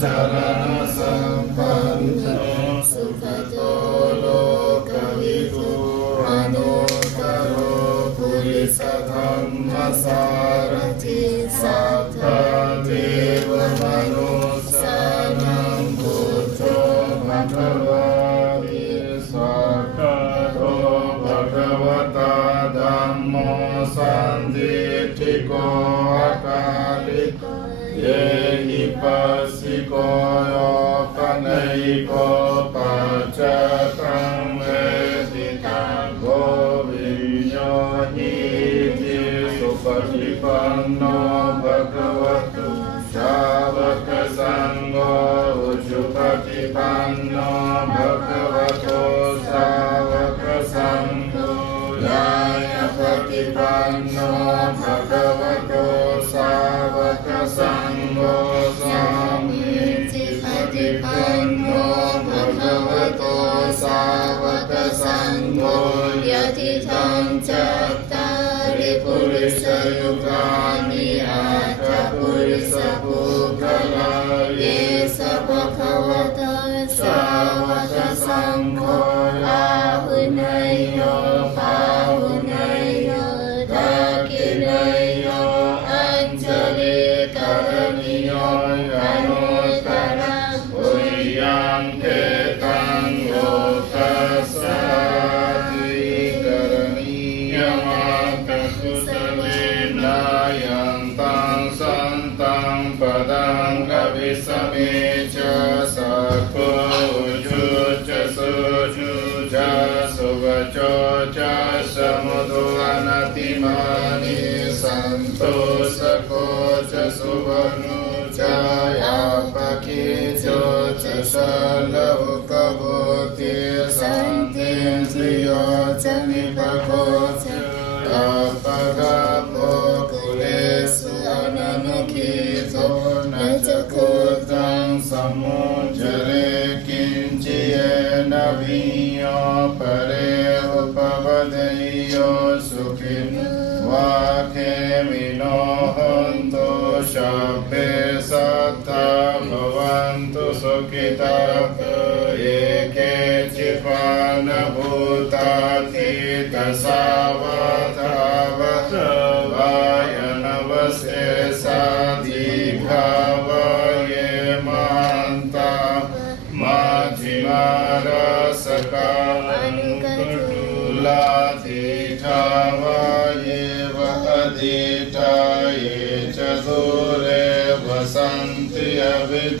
चरण संपन्नो सुखदो लोकविदो अनुत्तरो पुरुष धम्म सारथि सात्वदेव मनुष्याणां पुत्रो भगवति स्वाकरो भगवता धम्मो सन्दिठिको अकालिको येहि पस्सिको योपनैको पचकं वेदितागो विज्ञानीति सुपटिपन्नो भगवतो शावक संघो उजुपटिपन्नो भगवतो शावक संघो न्यायपटिपन्नो भगवतो शावक संघो स्वामीचिपटिपन्नो भगवतो शावक संघो यतिथं चत्तारि पुरुषयुगानि आठ पुरुषपुगला येष भगवतः शावक संघो आहुनयो पाहुनयो दाकिनयो अंजलि करणीयो अनुत्तरं पुर्यां केतं लोकस्याधिकरणीयमात्मकुशलेन यन्तं सन्तं पदं गविसमे च सको उजुच सुजुज सुवचो च समुद्वनतिमानि सन्तोषको च सुवनु च यापकीचो च सलौकभूति सन्तीन्द्रियो च निपको च अपगपो कुलेषु अननुखितो न च कृतं समुज्जरे किञ्चियेन वीयो परे उपवदेयो सुखिनो वाखेमिनो हन्तु शब्दे सत्ता भवन्तु सुखिताः ये केचित् प्राणभूताति दशावतार